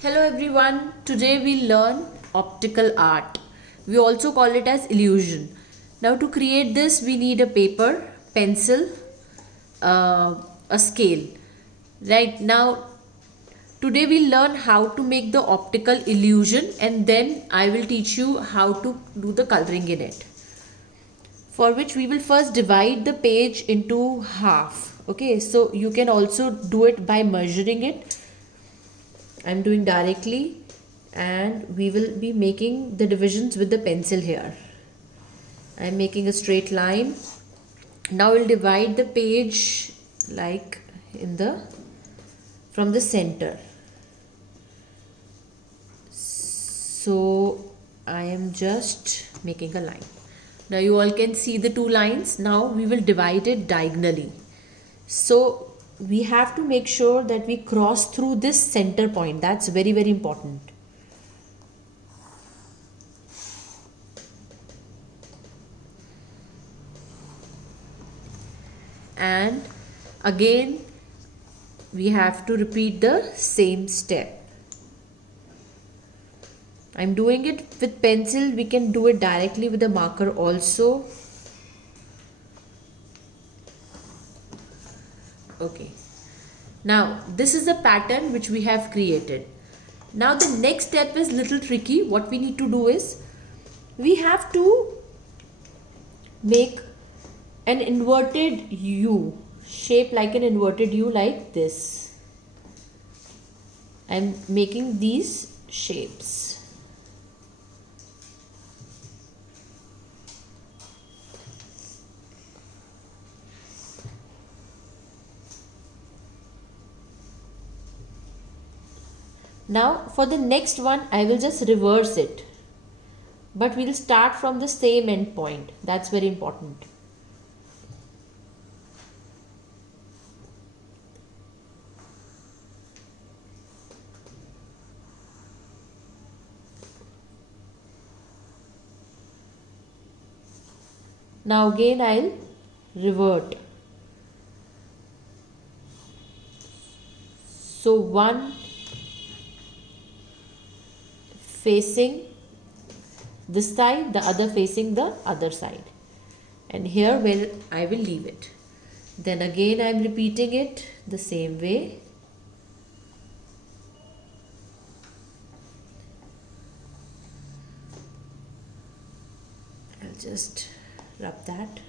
Hello everyone, today we learn optical art. We also call it as illusion. Now to create this we need a paper, pencil, a scale. Right now today we learn how to make the optical illusion and then I will teach you how to do the coloring in it. For which we will first divide the page into half. Okay, so you can also do it by measuring it. I'm doing directly and we will be making the divisions with the pencil here. I'm making a straight line. Now we'll divide the page like from the center. So I am just making a line. Now you all can see the two lines. Now we will divide it diagonally. So we have to make sure that we cross through this center point. That's very, very important. And again, we have to repeat the same step. I'm doing it with pencil. We can do it directly with a marker also. Okay, now this is the pattern which we have created. Now the next step is little tricky. What we need to do is we have to make an inverted U, shape like an inverted U like this. I'm making these shapes. Now for the next one I will just reverse it, but we will start from the same end point. That's very important. Now again I'll revert. So one facing this side, the other facing the other side, and here where I will leave it. Then again I am repeating it the same way. I'll just rub that.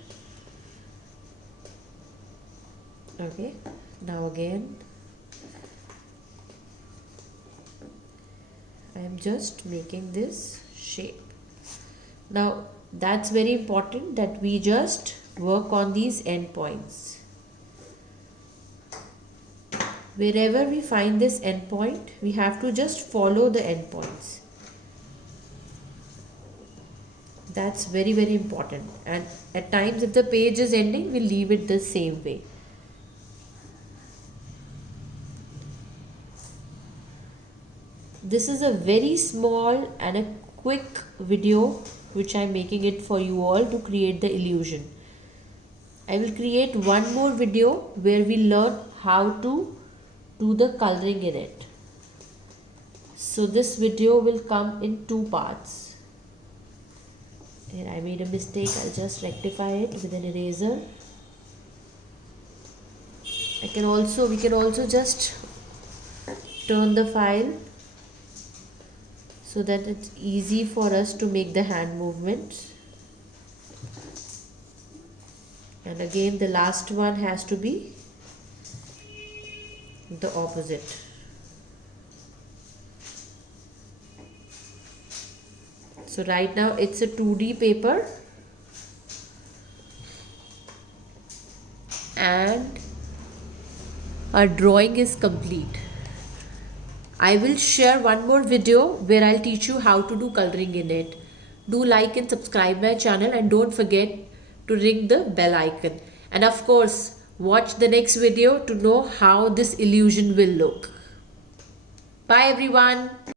Okay, now again I am just making this shape. Now that's very important that we just work on these end points. Wherever we find this end point, we have to just follow the end points. That's very, very important. And at times if the page is ending, we'll leave it the same way. This is a very small and a quick video which I am making it for you all to create the illusion. I will create one more video where we learn how to do the coloring in it. So this video will come in two parts. Here I made a mistake. I'll just rectify it with an eraser. We can also just turn the file so that it's easy for us to make the hand movements. And again the last one has to be the opposite. So right now it's a 2D paper and our drawing is complete. I will share one more video where I'll teach you how to do coloring in it. Do like and subscribe my channel and don't forget to ring the bell icon. And of course, watch the next video to know how this illusion will look. Bye everyone.